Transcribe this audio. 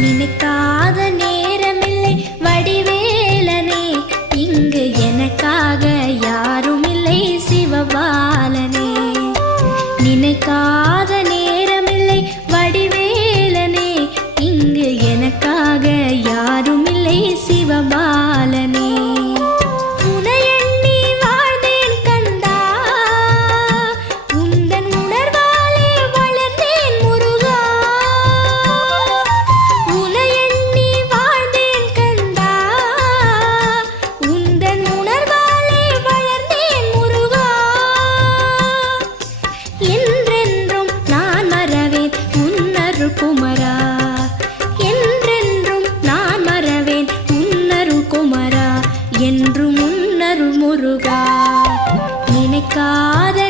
நினைக்காத நேரமில்லை வடிவேலனே, இங்கு எனக்காக யாரும் இல்லை சிவபாலனே. நினைக்காத நேரமில்லை வடிவேலனே, இங்கு எனக்காக யாரும் இல்லை சிவபாலனே. குமரா என்றென்றும் நான் மறவேன் உன்னருள் குமரா, என்றும் உன்னருள் முருகா. நினைக்காத